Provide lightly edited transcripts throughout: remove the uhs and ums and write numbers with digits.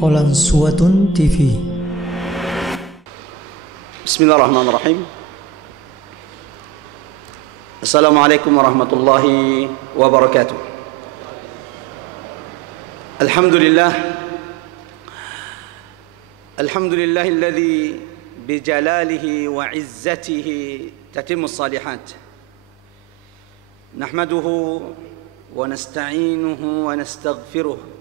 Qalansuwatun TV. Bismillahirrahmanirrahim. Assalamualaikum warahmatullahi wabarakatuh. Alhamdulillah. Alhamdulillahilladzi bijalalihi wa izzatihi tatimmus salihat. Nahmaduhu wa nasta'inuhu wa nastaghfiruh.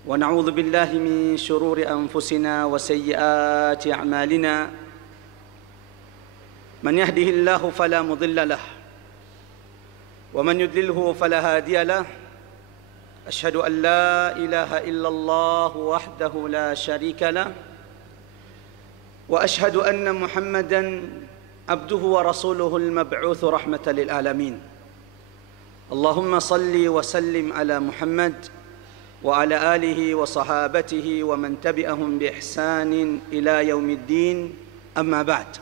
ونعوذ بالله من شرور أنفسنا وسيئات أعمالنا من يهده الله فلا مضل له ومن يضلله فلا هادي له أشهد أن لا إله إلا الله وحده لا شريك له وأشهد أن محمدا عبده ورسوله المبعوث رحمة للعالمين اللهم صل وسلم على محمد وعلى آله وصحابته ومن تبعهم بإحسان إلى يوم الدين أما بعد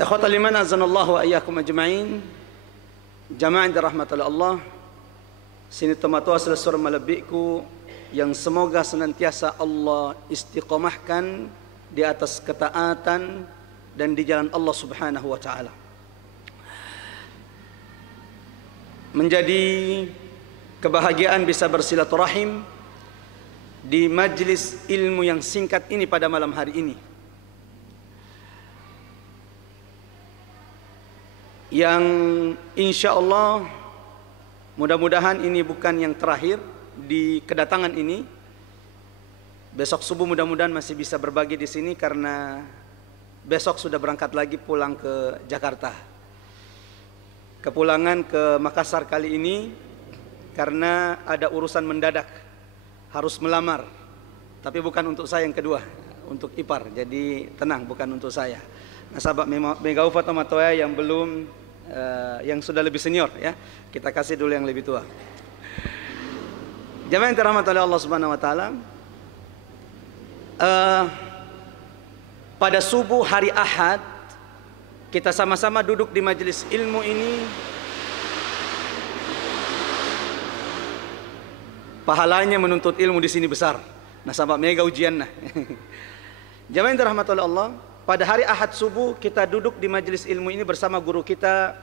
إخوة الإيمان أعزنا الله وإياكم أجمعين jamaah yang dirahmati Allah, sini tematua selesai melebihku yang semoga senantiasa Allah istiqomahkan di atas ketaatan dan di jalan Allah Subhanahu wa taala. Menjadi kebahagiaan bisa bersilaturahim di majlis ilmu yang singkat ini pada malam hari ini, yang insya Allah mudah-mudahan ini bukan yang terakhir di kedatangan ini. Besok subuh mudah-mudahan masih bisa berbagi di sini karena besok sudah berangkat lagi pulang ke Jakarta. Kepulangan ke Makassar kali ini karena ada urusan mendadak, harus melamar. Tapi bukan untuk saya yang kedua, untuk ipar. Jadi tenang, bukan untuk saya. Nasabak Megau Fatma Matoya yang belum, yang sudah lebih senior ya. Kita kasih dulu yang lebih tua. Jamaah yang dirahmati oleh Allah Subhanahu wa taala. Pada subuh hari Ahad kita sama-sama duduk di majelis ilmu ini. Pahalanya menuntut ilmu di sini besar. Nasabak mega ujian nah. Jamaah yang dirahmati oleh Allah, pada hari Ahad subuh kita duduk di majelis ilmu ini bersama guru kita,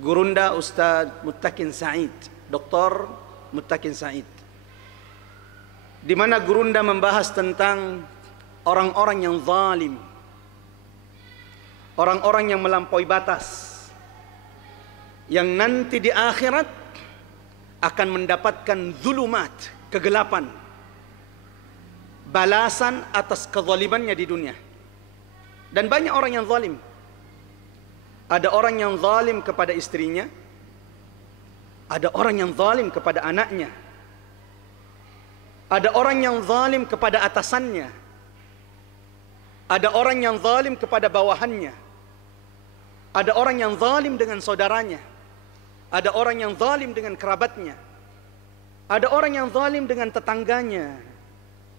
Gurunda Ustaz Muttaqin Said, Dr. Muttaqin Said. Di mana Gurunda membahas tentang orang-orang yang zalim, orang-orang yang melampaui batas, yang nanti di akhirat akan mendapatkan zulumat, kegelapan, balasan atas kezalimannya di dunia. Dan banyak orang yang zalim. Ada orang yang zalim kepada istrinya, ada orang yang zalim kepada anaknya, ada orang yang zalim kepada atasannya, ada orang yang zalim kepada bawahannya, ada orang yang zalim dengan saudaranya, ada orang yang zalim dengan kerabatnya, ada orang yang zalim dengan tetangganya,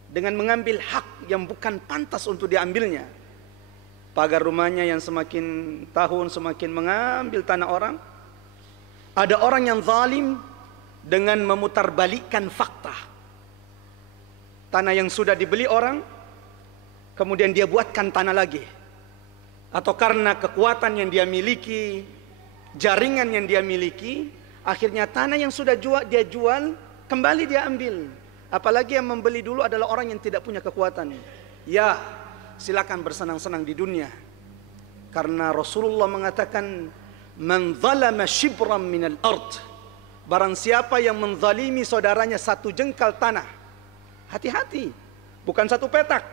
dengan mengambil hak yang bukan pantas untuk diambilnya. Pagar rumahnya yang semakin tahun semakin mengambil tanah orang. Ada orang yang zalim dengan memutarbalikkan fakta. Tanah yang sudah dibeli orang, kemudian dia buatkan tanah lagi. Atau karena kekuatan yang dia miliki, jaringan yang dia miliki, akhirnya tanah yang sudah dia jual kembali dia ambil. Apalagi yang membeli dulu adalah orang yang tidak punya kekuatan. Ya, silakan bersenang-senang di dunia. Karena Rasulullah mengatakan, "Man zalama shibran minal ard." Barang siapa yang menzalimi saudaranya satu jengkal tanah. Hati-hati, bukan satu petak,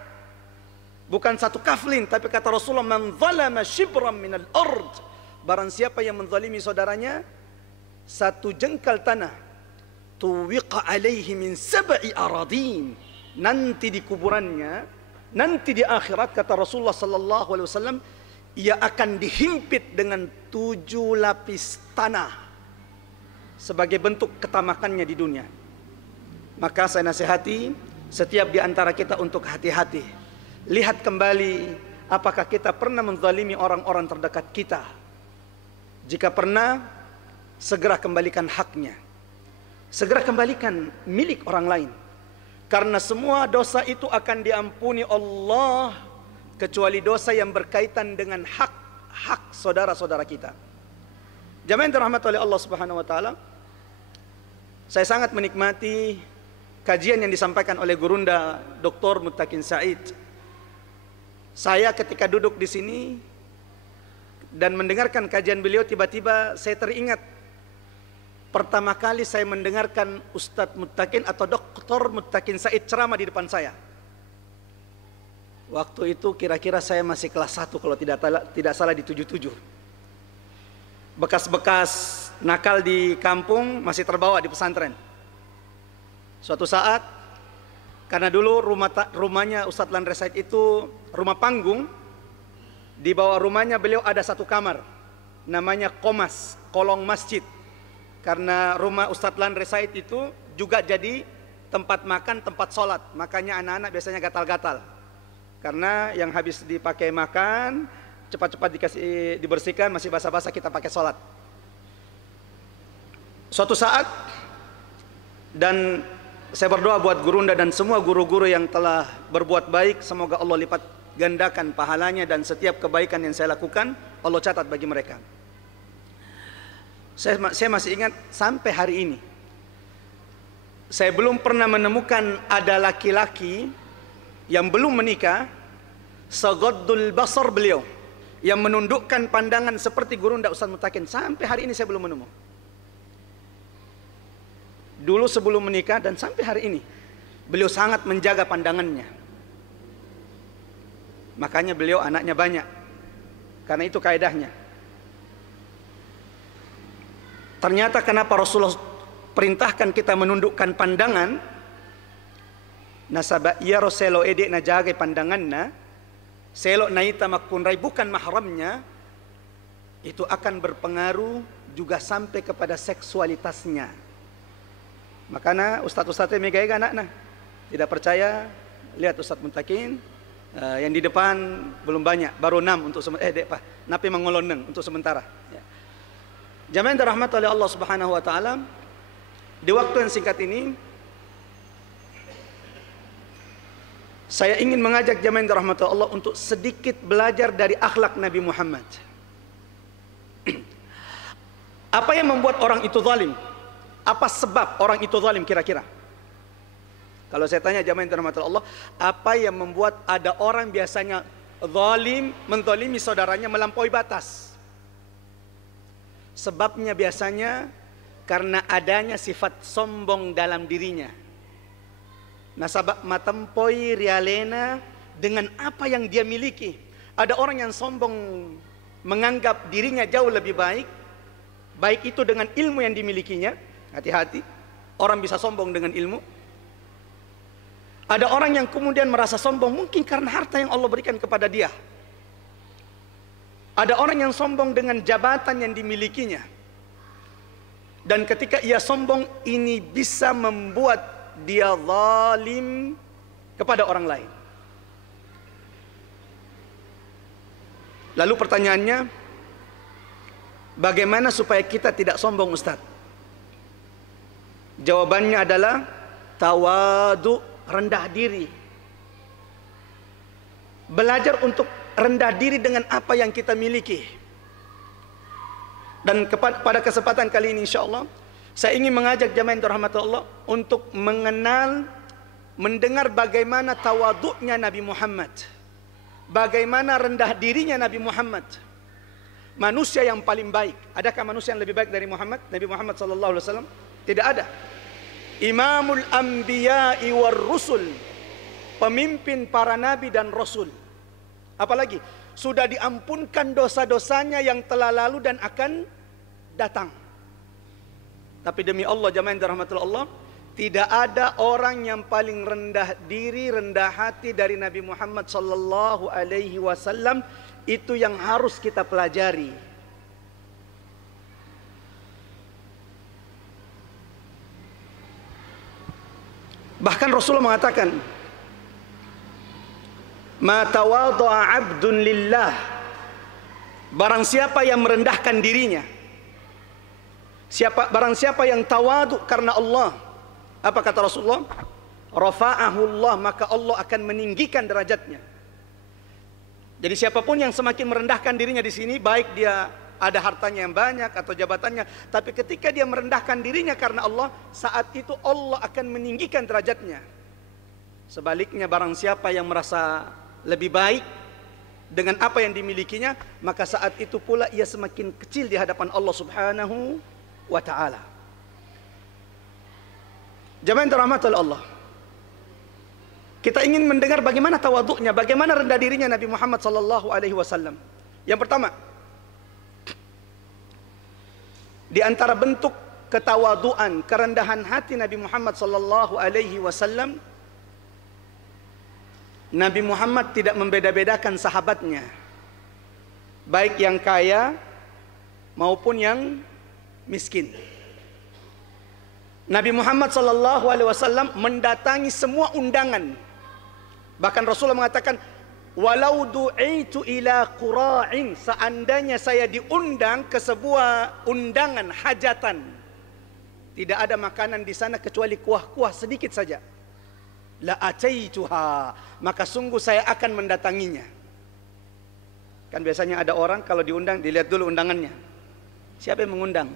bukan satu kaflin, tapi kata Rasulullah, "Man zalama shibran minal ard." Barang siapa yang menzalimi saudaranya satu jengkal tanah, tuwiqa alaihi min sab'i aradin. Nanti di kuburannya, nanti di akhirat kata Rasulullah sallallahu alaihi wasallam, ia akan dihimpit dengan 7 lapis tanah sebagai bentuk ketamakannya di dunia. Maka saya nasihati setiap di antara kita untuk hati-hati. Lihat kembali apakah kita pernah menzalimi orang-orang terdekat kita. Jika pernah, segera kembalikan haknya. Segera kembalikan milik orang lain. Karena semua dosa itu akan diampuni Allah kecuali dosa yang berkaitan dengan hak saudara-saudara kita. Jamaah yang dirahmati oleh Allah Subhanahu wa taala, saya sangat menikmati kajian yang disampaikan oleh Gurunda Dr. Muttaqin Said. Saya ketika duduk di sini dan mendengarkan kajian beliau, tiba-tiba saya teringat pertama kali saya mendengarkan Ustadz Muttaqin atau Dr. Muttaqin Said ceramah di depan saya. Waktu itu kira-kira saya masih kelas 1 kalau tidak salah, di 77. Bekas-bekas nakal di kampung masih terbawa di pesantren. Suatu saat, karena dulu rumahnya Ustadz Landre Said itu rumah panggung, di bawah rumahnya beliau ada satu kamar, namanya komas, kolong masjid. Karena rumah Ustadz Landre Said itu juga jadi tempat makan, tempat sholat. Makanya anak-anak biasanya gatal-gatal. Karena yang habis dipakai makan, cepat-cepat dibersihkan, masih basah-basah kita pakai sholat. Suatu saat, dan saya berdoa buat Gurunda dan semua guru-guru yang telah berbuat baik, semoga Allah lipat gandakan pahalanya, dan setiap kebaikan yang saya lakukan Allah catat bagi mereka. Saya masih ingat sampai hari ini saya belum pernah menemukan ada laki-laki yang belum menikah saghaddul basar beliau, yang menundukkan pandangan seperti Gurunda Ustadz Muttaqin. Sampai hari ini saya belum menemu. Dulu sebelum menikah dan sampai hari ini beliau sangat menjaga pandangannya. Makanya beliau anaknya banyak, karena itu kaedahnya. Ternyata kenapa Rasulullah perintahkan kita menundukkan pandangan, nasaba iya roselo edek na jaga pandanganna, selok naita makunrai bukan mahramnya, itu akan berpengaruh juga sampai kepada seksualitasnya. Makanya ustadz-ustadz megaya anak-anak tidak percaya, lihat Ustadz Muttaqin, yang di depan belum banyak, baru 6 untuk napi mengoloneng untuk sementara. Ya. Jamaah yang dirahmati oleh Allah Subhanahu wa taala, di waktu yang singkat ini saya ingin mengajak jamaah yang dirahmati Allah untuk sedikit belajar dari akhlak Nabi Muhammad. Apa yang membuat orang itu zalim? Apa sebab orang itu zalim kira-kira? Kalau saya tanya jamaah yang dirahmati Allah, apa yang membuat ada orang biasanya zalim, menzalimi saudaranya melampaui batas? Sebabnya biasanya karena adanya sifat sombong dalam dirinya. Nasabak matempoi rialena dengan apa yang dia miliki. Ada orang yang sombong menganggap dirinya jauh lebih baik, baik itu dengan ilmu yang dimilikinya. Hati-hati, orang bisa sombong dengan ilmu. Ada orang yang kemudian merasa sombong mungkin karena harta yang Allah berikan kepada dia. Ada orang yang sombong dengan jabatan yang dimilikinya. Dan ketika ia sombong, ini bisa membuat dia zalim kepada orang lain. Lalu pertanyaannya, bagaimana supaya kita tidak sombong, Ustaz? Jawabannya adalah tawadu, rendah diri. Belajar untuk rendah diri dengan apa yang kita miliki. Dan pada kesempatan kali ini insyaallah saya ingin mengajak jamaah yang dirahmati Allah untuk mendengar bagaimana tawaduknya Nabi Muhammad, bagaimana rendah dirinya Nabi Muhammad, manusia yang paling baik. Adakah manusia yang lebih baik dari Muhammad? Nabi Muhammad sallallahu alaihi wasallam? Tidak ada. Imamul anbiya'i war rusul, pemimpin para nabi dan rasul. Apalagi sudah diampunkan dosa-dosanya yang telah lalu dan akan datang. Tapi demi Allah jamaah yang dirahmati Allah, tidak ada orang yang paling rendah diri, rendah hati dari Nabi Muhammad sallallahu alaihi wasallam. Itu yang harus kita pelajari. Bahkan Rasulullah mengatakan, ma tawadha'a 'abdun lillah, barang siapa yang merendahkan dirinya, barang siapa yang tawadu karena Allah, apa kata Rasulullah? rafa'ahullah, maka Allah akan meninggikan derajatnya. Jadi siapapun yang semakin merendahkan dirinya di sini, baik dia ada hartanya yang banyak atau jabatannya, tapi ketika dia merendahkan dirinya karena Allah, saat itu Allah akan meninggikan derajatnya. Sebaliknya, barang siapa yang merasa lebih baik dengan apa yang dimilikinya, maka saat itu pula ia semakin kecil di hadapan Allah Subhanahu wa ta'ala. Jamaah yang dirahmati oleh Allah, kita ingin mendengar bagaimana tawaduknya, bagaimana rendah dirinya Nabi Muhammad sallallahu alaihi wasallam. Yang pertama, di antara bentuk ketawaduan, kerendahan hati Nabi Muhammad sallallahu alaihi wasallam, Nabi Muhammad tidak membeda-bedakan sahabatnya, baik yang kaya maupun yang miskin. Nabi Muhammad sallallahu alaihi wasallam mendatangi semua undangan. Bahkan Rasulullah mengatakan, walau du'itu ila qura'in, seandainya saya diundang ke sebuah undangan hajatan, tidak ada makanan di sana kecuali kuah-kuah sedikit saja, la ataituha, maka sungguh saya akan mendatanginya. Kan biasanya ada orang kalau diundang, dilihat dulu undangannya, siapa yang mengundang.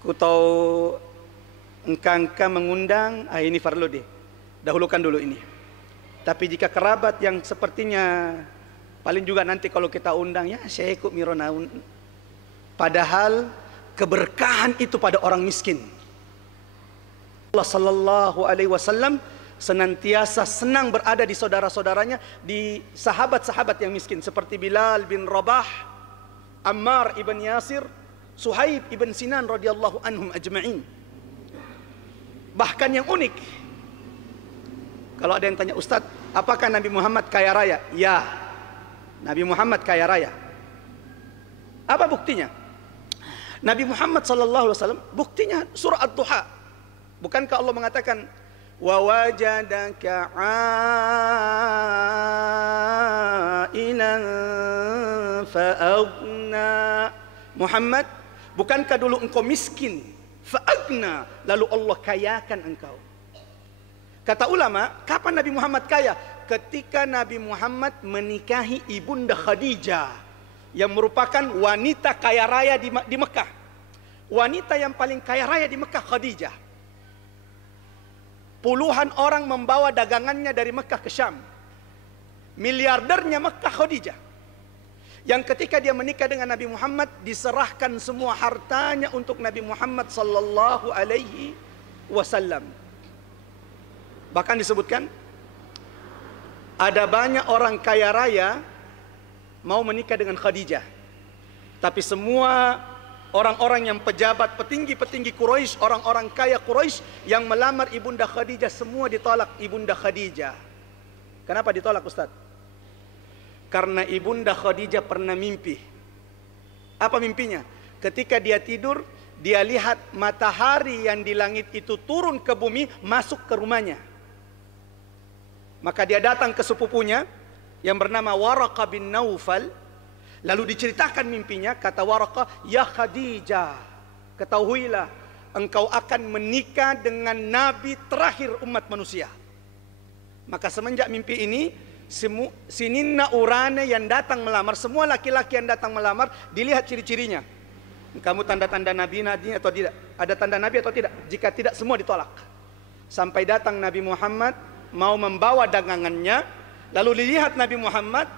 Ku tahu engkau mengundang, ini farlu deh, dahulukan dulu ini. Tapi jika kerabat yang sepertinya paling juga nanti kalau kita undang, ya saya ikut mironaun. Padahal keberkahan itu pada orang miskin. Allah sallallahu alaihi wasallam senantiasa senang berada di saudara-saudaranya, di sahabat-sahabat yang miskin seperti Bilal bin Rabah, Ammar ibn Yasir, Suhaib ibn Sinan radhiyallahu anhum ajma'in. Bahkan yang unik, kalau ada yang tanya, Ustaz, apakah Nabi Muhammad kaya raya? Ya, Nabi Muhammad kaya raya. Apa buktinya? Nabi Muhammad sallallahu alaihi wasallam, buktinya surah Ad-Duha. Bukankah Allah mengatakan, wa wajadaka 'ailan fa'aghna. Muhammad, bukankah dulu engkau miskin? Fa'agna, lalu Allah kayakan engkau. Kata ulama, kapan Nabi Muhammad kaya? Ketika Nabi Muhammad menikahi Ibunda Khadijah, yang merupakan wanita kaya raya di Mekah. Wanita yang paling kaya raya di Mekah, Khadijah. Puluhan orang membawa dagangannya dari Mekah ke Syam. Miliardernya Mekah, Khadijah. Yang ketika dia menikah dengan Nabi Muhammad, diserahkan semua hartanya untuk Nabi Muhammad sallallahu alaihi wasallam. Bahkan disebutkan, ada banyak orang kaya raya mau menikah dengan Khadijah. Tapi semua orang-orang yang pejabat, petinggi-petinggi Quraisy, orang-orang kaya Quraisy yang melamar Ibunda Khadijah, semua ditolak Ibunda Khadijah. Kenapa ditolak, Ustaz? Karena Ibunda Khadijah pernah mimpi. Apa mimpinya? Ketika dia tidur, dia lihat matahari yang di langit itu turun ke bumi, masuk ke rumahnya. Maka dia datang ke sepupunya yang bernama Waraqah bin Naufal. Lalu diceritakan mimpinya, kata Waraqah, ya Khadijah, ketahuilah engkau akan menikah dengan Nabi terakhir umat manusia. Maka semenjak mimpi ini, sininna urane yang datang melamar, semua laki-laki yang datang melamar, dilihat ciri-cirinya. Kamu tanda-tanda Nabi atau tidak? Ada tanda Nabi atau tidak? Jika tidak, semua ditolak. Sampai datang Nabi Muhammad mau membawa dagangannya, lalu dilihat Nabi Muhammad,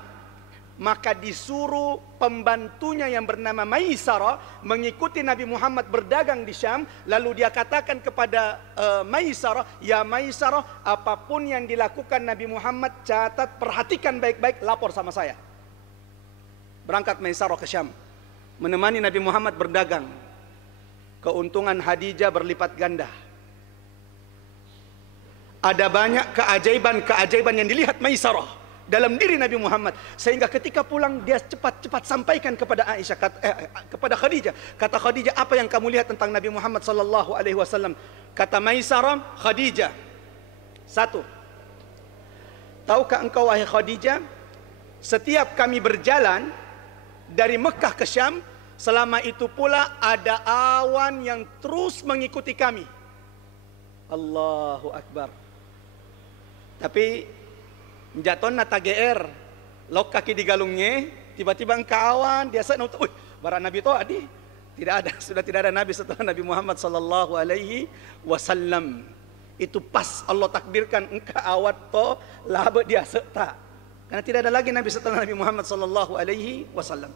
maka disuruh pembantunya yang bernama Maisarah mengikuti Nabi Muhammad berdagang di Syam. Lalu dia katakan kepada Maisarah, ya Maisarah, apapun yang dilakukan Nabi Muhammad, catat, perhatikan baik-baik, lapor sama saya. Berangkat Maisarah ke Syam, menemani Nabi Muhammad berdagang. Keuntungan Khadijah berlipat ganda. Ada banyak keajaiban-keajaiban yang dilihat Maisarah dalam diri Nabi Muhammad, sehingga ketika pulang dia cepat-cepat sampaikan kepada Aisyah, kepada Khadijah. Kata Khadijah, apa yang kamu lihat tentang Nabi Muhammad sallallahu alaihi wasallam? Kata Maisarah, Khadijah, satu, tahukah engkau wahai Khadijah, setiap kami berjalan dari Mekah ke Syam, selama itu pula ada awan yang terus mengikuti kami. Allahu Akbar. Tapi jaton nata GR, lok kaki di galungnya, tiba-tiba kawan dia sana untuk, barak Nabi itu adi. Tidak ada, sudah tidak ada Nabi setelah Nabi Muhammad sallallahu alaihi wasallam. Itu pas Allah takdirkan engkau awat to laba dia serta. Karena tidak ada lagi Nabi setelah Nabi Muhammad sallallahu alaihi wasallam.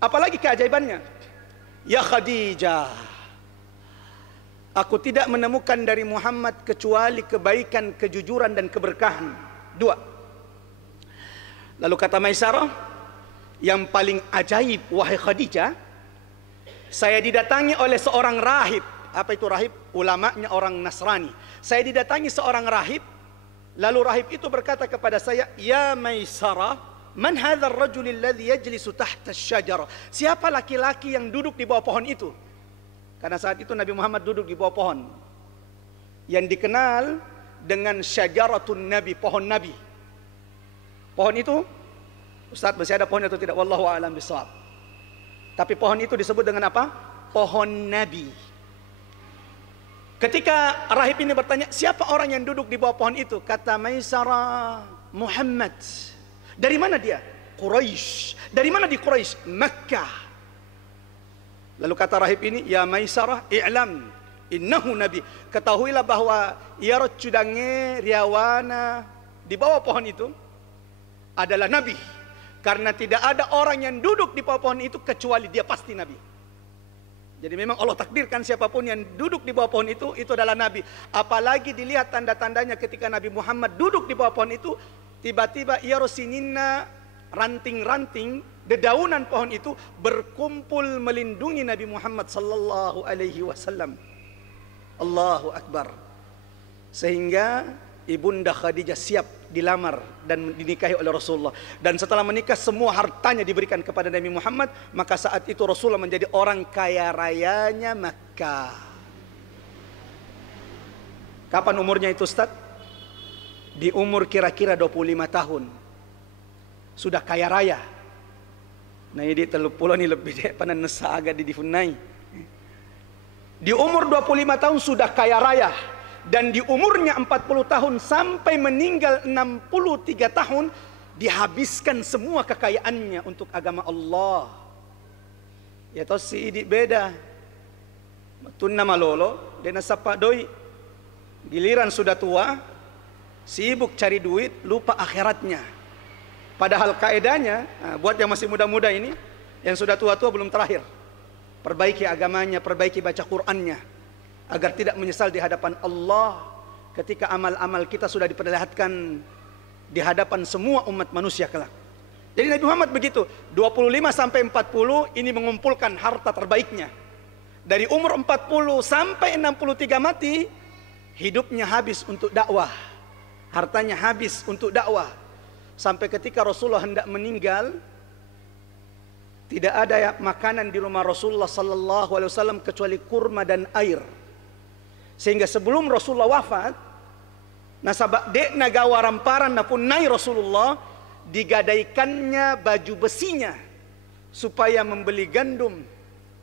Apalagi keajaibannya? Ya Khadijah, aku tidak menemukan dari Muhammad kecuali kebaikan, kejujuran dan keberkahan. Dua. Lalu kata Maisarah, yang paling ajaib wahai Khadijah, saya didatangi oleh seorang rahib. Apa itu rahib? Ulamanya orang Nasrani. Saya didatangi seorang rahib. Lalu rahib itu berkata kepada saya, Ya Maisarah, man hadzal rajul alladhi yajlisu tahta asy-syajarah? Siapa laki-laki yang duduk di bawah pohon itu? Karena saat itu Nabi Muhammad duduk di bawah pohon yang dikenal dengan syajaratun Nabi, pohon Nabi. Pohon itu, Ustaz, masih ada pohon atau tidak? Wallahu a'lam bishawab. Tapi pohon itu disebut dengan apa? Pohon Nabi. Ketika rahib ini bertanya, siapa orang yang duduk di bawah pohon itu? Kata Maisarah, Muhammad. Dari mana dia? Quraisy. Dari mana di Quraisy? Makkah. Lalu kata rahib ini, Ya Maisarah, i'lam innahu Nabi. Ketahuilah bahwa ia rocudange riawana di bawah pohon itu adalah Nabi. Karena tidak ada orang yang duduk di bawah pohon itu kecuali dia pasti Nabi. Jadi memang Allah takdirkan siapapun yang duduk di bawah pohon itu adalah Nabi. Apalagi dilihat tanda-tandanya ketika Nabi Muhammad duduk di bawah pohon itu, tiba-tiba ia rosininna, ranting-ranting dedaunan pohon itu berkumpul melindungi Nabi Muhammad sallallahu alaihi wasallam. Allahu Akbar. Sehingga Ibunda Khadijah siap dilamar dan dinikahi oleh Rasulullah. Dan setelah menikah semua hartanya diberikan kepada Nabi Muhammad. Maka saat itu Rasulullah menjadi orang kaya rayanya Makkah. Kapan umurnya itu Ustaz? Di umur kira-kira 25 tahun. Sudah kaya raya. Nah ini telupulo ni lebih dek panan nesa agak didifunai. Di umur 25 tahun sudah kaya raya. Dan di umurnya 40 tahun sampai meninggal 63 tahun, dihabiskan semua kekayaannya untuk agama Allah. Ya toh si idik beda. Tunna malolo, dena sapa doi. Giliran sudah tua, sibuk cari duit, lupa akhiratnya. Padahal kaedahnya, buat yang masih muda-muda ini, yang sudah tua-tua belum terakhir. Perbaiki agamanya, perbaiki baca Qur'annya. Agar tidak menyesal di hadapan Allah ketika amal-amal kita sudah diperlihatkan di hadapan semua umat manusia kelak. Jadi Nabi Muhammad begitu, 25 sampai 40 ini mengumpulkan harta terbaiknya. Dari umur 40 sampai 63 mati, hidupnya habis untuk dakwah. Hartanya habis untuk dakwah. Sampai ketika Rasulullah hendak meninggal, tidak ada makanan di rumah Rasulullah sallallahu alaihi wasallam kecuali kurma dan air. Sehingga sebelum Rasulullah wafat, nasabak dek nagawa ramparan napun nai Rasulullah, digadaikannya baju besinya supaya membeli gandum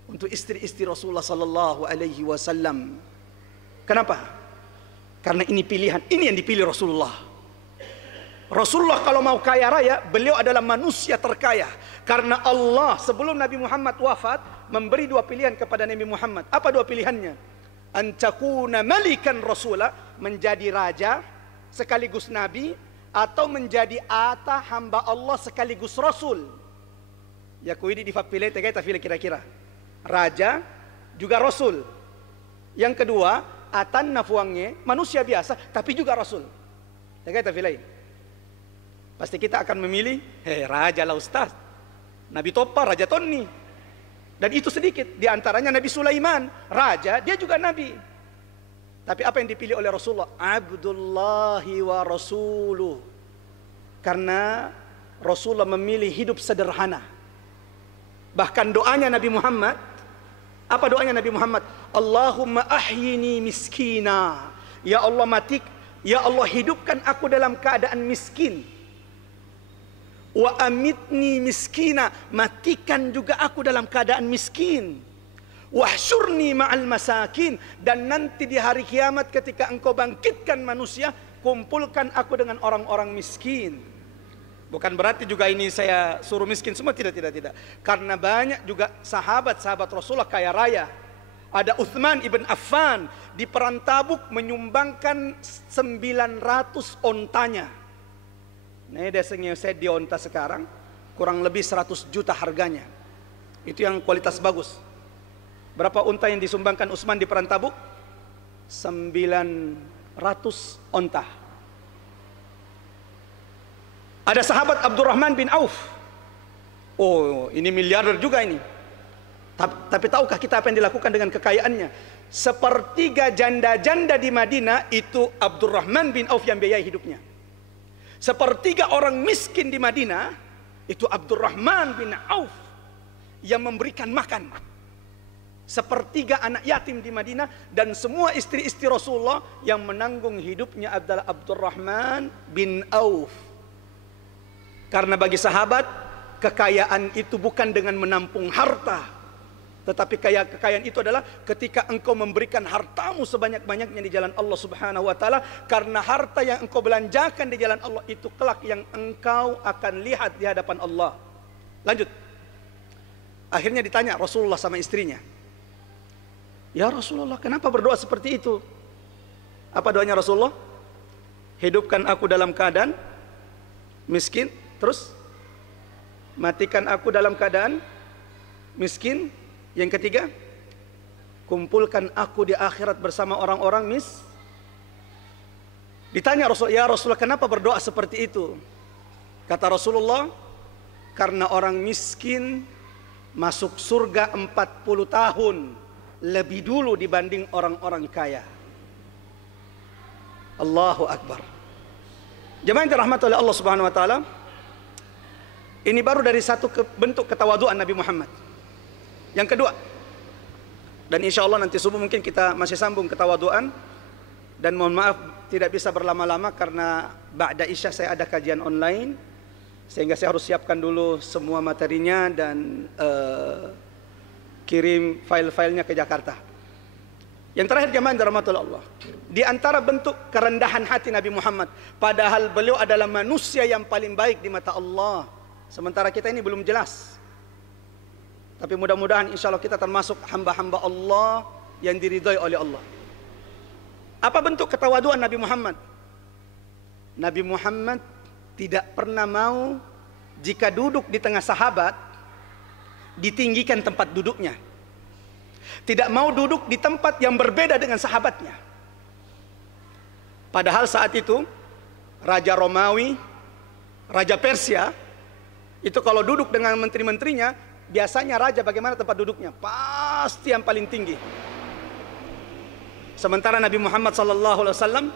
untuk istri-istri Rasulullah sallallahu alaihi wasallam. Kenapa? Karena ini pilihan, ini yang dipilih Rasulullah. Rasulullah kalau mau kaya raya, beliau adalah manusia terkaya. Karena Allah sebelum Nabi Muhammad wafat memberi dua pilihan kepada Nabi Muhammad. Apa dua pilihannya? Antakuna malikan Rasulah, menjadi raja sekaligus nabi, atau menjadi ata hamba Allah sekaligus rasul. Ya kuidi difapilih tegay tafile kira-kira raja juga rasul. Yang kedua, atan nafuangnya manusia biasa tapi juga rasul. Tegay tafilih. Pasti kita akan memilih raja lah ustaz. Nabi Topa, Raja Tonni. Dan itu sedikit. Di antaranya Nabi Sulaiman, raja, dia juga nabi. Tapi apa yang dipilih oleh Rasulullah? Abdullahi wa rasuluh. Karena Rasulullah memilih hidup sederhana. Bahkan doanya Nabi Muhammad, apa doanya Nabi Muhammad? Allahumma ahyini miskina. Ya Allah ya Allah hidupkan aku dalam keadaan miskin. Wa amitni miskina, matikan juga aku dalam keadaan miskin. Wahsyurni ma'al masakin, dan nanti di hari kiamat ketika engkau bangkitkan manusia, kumpulkan aku dengan orang-orang miskin. Bukan berarti juga ini saya suruh miskin semua, tidak. Karena banyak juga sahabat-sahabat Rasulullah kaya raya. Ada Uthman ibn Affan di perang Tabuk menyumbangkan 900 ontanya. Nah, desanya saya di onta sekarang kurang lebih 100 juta harganya. Itu yang kualitas bagus. Berapa unta yang disumbangkan Utsman di perang Tabuk? 900 unta. Ada sahabat Abdurrahman bin Auf. Oh, ini miliarder juga ini. Tapi tahukah kita apa yang dilakukan dengan kekayaannya? Sepertiga janda-janda di Madinah itu Abdurrahman bin Auf yang biayai hidupnya. Sepertiga orang miskin di Madinah itu Abdurrahman bin Auf yang memberikan makan. Sepertiga anak yatim di Madinah, dan semua istri-istri Rasulullah yang menanggung hidupnya adalah Abdurrahman bin Auf. Karena bagi sahabat, kekayaan itu bukan dengan menampung harta, tetapi kekayaan itu adalah ketika engkau memberikan hartamu sebanyak-banyaknya di jalan Allah Subhanahu wa taala, karena harta yang engkau belanjakan di jalan Allah itu kelak yang engkau akan lihat di hadapan Allah. Lanjut. Akhirnya ditanya Rasulullah sama istrinya, "Ya Rasulullah, kenapa berdoa seperti itu?" Apa doanya Rasulullah? "Hidupkan aku dalam keadaan miskin, terus matikan aku dalam keadaan miskin. Yang ketiga, kumpulkan aku di akhirat bersama orang-orang Ditanya Rasulullah, "Ya Rasulullah, kenapa berdoa seperti itu?" Kata Rasulullah, "Karena orang miskin masuk surga 40 tahun lebih dulu dibanding orang-orang kaya." Allahu Akbar. Jemaah yang dirahmati oleh Allah Subhanahu wa taala, ini baru dari satu bentuk ketawaduan Nabi Muhammad. Yang kedua, dan insya Allah nanti subuh mungkin kita masih sambung ketawaduan, dan mohon maaf tidak bisa berlama-lama karena ba'da isya saya ada kajian online, sehingga saya harus siapkan dulu semua materinya dan kirim file-filenya ke Jakarta. Yang terakhir jemaah dirahmati Allah, di antara bentuk kerendahan hati Nabi Muhammad, padahal beliau adalah manusia yang paling baik di mata Allah, sementara kita ini belum jelas. Tapi mudah-mudahan insya Allah kita termasuk hamba-hamba Allah yang diridhai oleh Allah. Apa bentuk ketawaduan Nabi Muhammad? Nabi Muhammad tidak pernah mau jika duduk di tengah sahabat ditinggikan tempat duduknya. Tidak mau duduk di tempat yang berbeda dengan sahabatnya. Padahal saat itu Raja Romawi, Raja Persia, itu kalau duduk dengan menteri-menterinya, biasanya raja bagaimana tempat duduknya? Pasti yang paling tinggi. Sementara Nabi Muhammad SAW,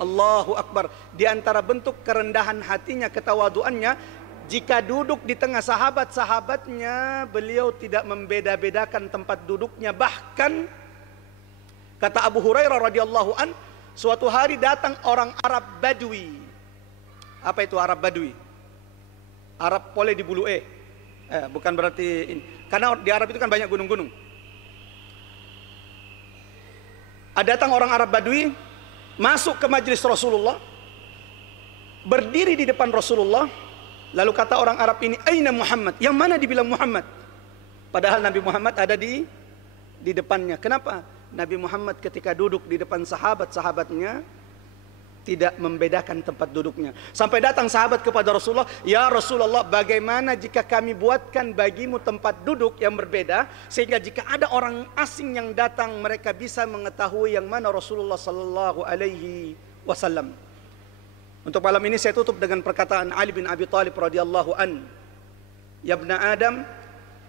Allahu Akbar, di antara bentuk kerendahan hatinya, ketawaduannya, jika duduk di tengah sahabat-sahabatnya, beliau tidak membeda-bedakan tempat duduknya. Bahkan kata Abu Hurairah radhiyallahu an, suatu hari datang orang Arab Badui. Apa itu Arab Badui? Arab pole di bulu bukan berarti ini. Karena di Arab itu kan banyak gunung-gunung. Ada datang orang Arab Badui masuk ke majelis Rasulullah, berdiri di depan Rasulullah. Lalu kata orang Arab ini, "Aina Muhammad?" Yang mana dibilang Muhammad? Padahal Nabi Muhammad ada di depannya. Kenapa? Nabi Muhammad ketika duduk di depan sahabat-sahabatnya tidak membedakan tempat duduknya. Sampai datang sahabat kepada Rasulullah, "Ya Rasulullah, bagaimana jika kami buatkan bagimu tempat duduk yang berbeda, sehingga jika ada orang asing yang datang, mereka bisa mengetahui yang mana Rasulullah sallallahu alaihi wasallam." Untuk malam ini saya tutup dengan perkataan Ali bin Abi Thalib radhiyallahu an, "Ya ibna Adam,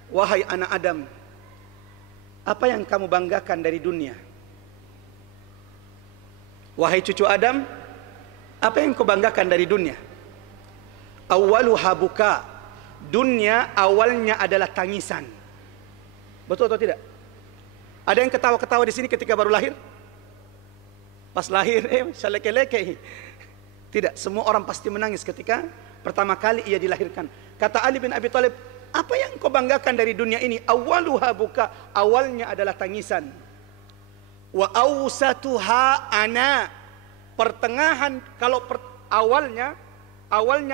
wahai anak Adam, apa yang kamu banggakan dari dunia? Wahai cucu Adam, apa yang kau banggakan dari dunia? Awwaluha buka." Dunia awalnya adalah tangisan. Betul atau tidak? Ada yang ketawa-ketawa di sini ketika baru lahir? Pas lahir, saleke-leke. Tidak, semua orang pasti menangis ketika pertama kali ia dilahirkan. Kata Ali bin Abi Thalib, Apa yang kau banggakan dari dunia ini? Awaluha buka, awalnya adalah tangisan. Wa awsatuha ana, pertengahan. Kalau awalnya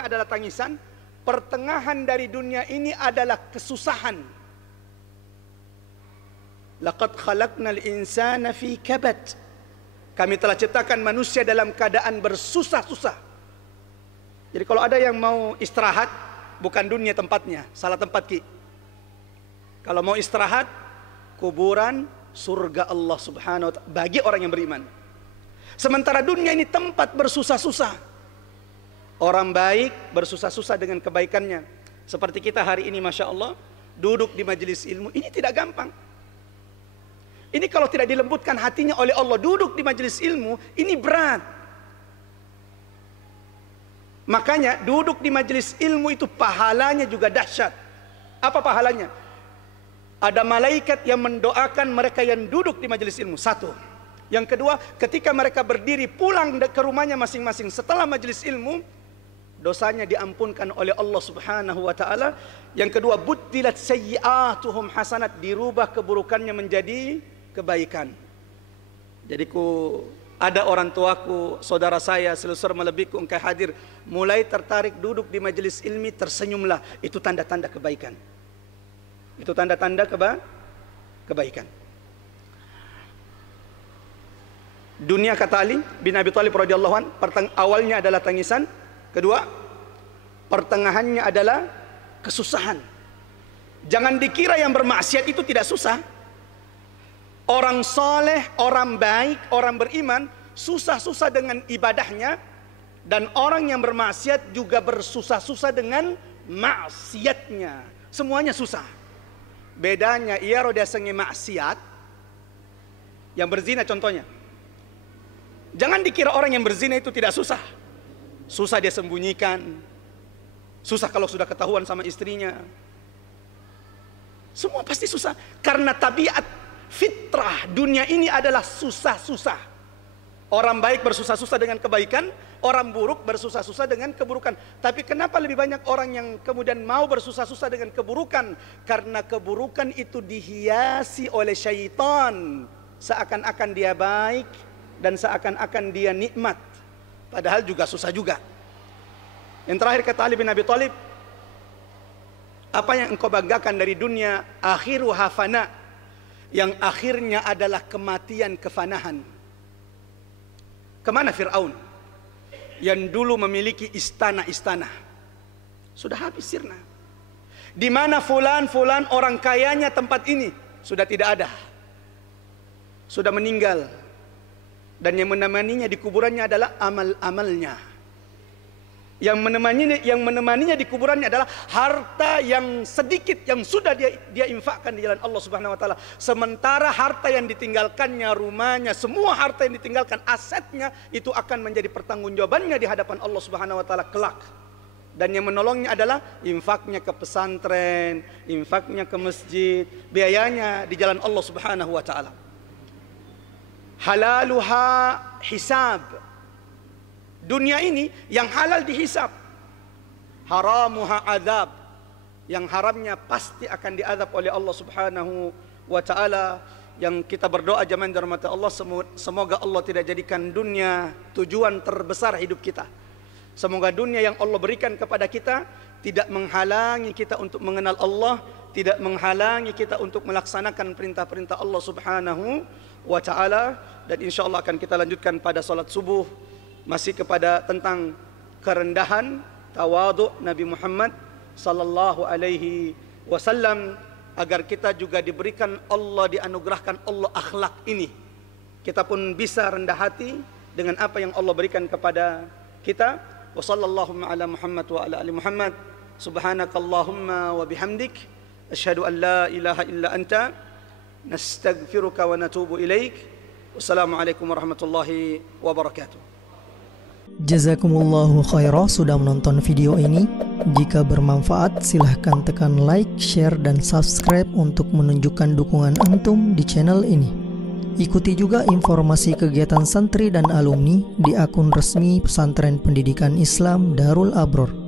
adalah tangisan, pertengahan dari dunia ini adalah kesusahan. Laqad khalaqnal insana fi kabad. Kami telah ciptakan manusia dalam keadaan bersusah-susah. Jadi kalau ada yang mau istirahat, bukan dunia tempatnya, salah tempat Ki. Kalau mau istirahat, kuburan, surga Allah Subhanahu wa ta'ala bagi orang yang beriman. Sementara dunia ini tempat bersusah-susah. Orang baik bersusah-susah dengan kebaikannya. Seperti kita hari ini, Masya Allah, duduk di majelis ilmu, ini tidak gampang. Ini kalau tidak dilembutkan hatinya oleh Allah, duduk di majelis ilmu, ini berat. Makanya duduk di majelis ilmu itu pahalanya juga dahsyat. Apa pahalanya? Ada malaikat yang mendoakan mereka yang duduk di majelis ilmu. Satu. Yang kedua, ketika mereka berdiri pulang ke rumahnya masing-masing setelah majelis ilmu, dosanya diampunkan oleh Allah Subhanahu wa ta'ala. Yang kedua, buddilat sayyi'atuhum hasanat, dirubah keburukannya menjadi kebaikan. Jadi ada orang tuaku, saudara saya, selusur melebihiku, engkau hadir, mulai tertarik duduk di majelis ilmi, tersenyumlah. Itu tanda-tanda kebaikan. Itu tanda-tanda kebaikan. Dunia, kata Ali bin Abi Thalib radhiyallahu an, awalnya adalah tangisan. Kedua, pertengahannya adalah kesusahan. Jangan dikira yang bermaksiat itu tidak susah. Orang soleh, orang baik, orang beriman susah-susah dengan ibadahnya, dan orang yang bermaksiat juga bersusah-susah dengan maksiatnya. Semuanya susah. Bedanya ia roda sengi maksiat, yang berzina contohnya. Jangan dikira orang yang berzina itu tidak susah. Susah dia sembunyikan, susah kalau sudah ketahuan sama istrinya. Semua pasti susah, karena tabiat fitrah dunia ini adalah susah-susah. Orang baik bersusah-susah dengan kebaikan, orang buruk bersusah-susah dengan keburukan. Tapi kenapa lebih banyak orang yang kemudian mau bersusah-susah dengan keburukan? Karena keburukan itu dihiasi oleh syaitan, seakan-akan dia baik dan seakan-akan dia nikmat, padahal juga susah juga. Yang terakhir kata Ali bin Abi Thalib, apa yang engkau banggakan dari dunia? Akhiruha fana, yang akhirnya adalah kematian, kefanahan. Kemana Fir'aun yang dulu memiliki istana-istana? Sudah habis sirna. Di mana fulan orang kayanya tempat ini? Sudah tidak ada, sudah meninggal. Dan yang menemaninya di kuburannya adalah amal-amalnya. Yang menemaninya di kuburannya adalah harta yang sedikit yang sudah dia infakkan di jalan Allah Subhanahu wa taala. Sementara harta yang ditinggalkannya, rumahnya, semua harta yang ditinggalkan, asetnya itu akan menjadi pertanggungjawabannya di hadapan Allah Subhanahu wa taala kelak. Dan yang menolongnya adalah infaknya ke pesantren, infaknya ke masjid, biayanya di jalan Allah Subhanahu wa taala. Halaluha hisab. Dunia ini yang halal dihisab, haramuha azab, yang haramnya pasti akan diazab oleh Allah Subhanahu wa ta'ala. Yang kita berdoa jemaah dirahmati Allah, semoga Allah tidak jadikan dunia tujuan terbesar hidup kita. Semoga dunia yang Allah berikan kepada kita tidak menghalangi kita untuk mengenal Allah, tidak menghalangi kita untuk melaksanakan perintah-perintah Allah Subhanahu wa ta'ala. Dan insya Allah akan kita lanjutkan pada salat subuh, masih kepada tentang kerendahan, tawadhu Nabi Muhammad sallallahu alaihi wasallam, agar kita juga diberikan Allah, dianugerahkan Allah akhlak ini. Kita pun bisa rendah hati dengan apa yang Allah berikan kepada kita. Wa sallallahu ala Muhammad wa ala ali Muhammad. Subhanakallahumma wa bihamdik, asyhadu an la ilaha illa anta, nastaghfiruka wa natubu ilaik. Wassalamualaikum warahmatullahi wabarakatuh. Jazakumullahu khairan sudah menonton video ini. Jika bermanfaat silahkan tekan like, share, dan subscribe untuk menunjukkan dukungan antum di channel ini. Ikuti juga informasi kegiatan santri dan alumni di akun resmi Pesantren Pendidikan Islam Darul Abror.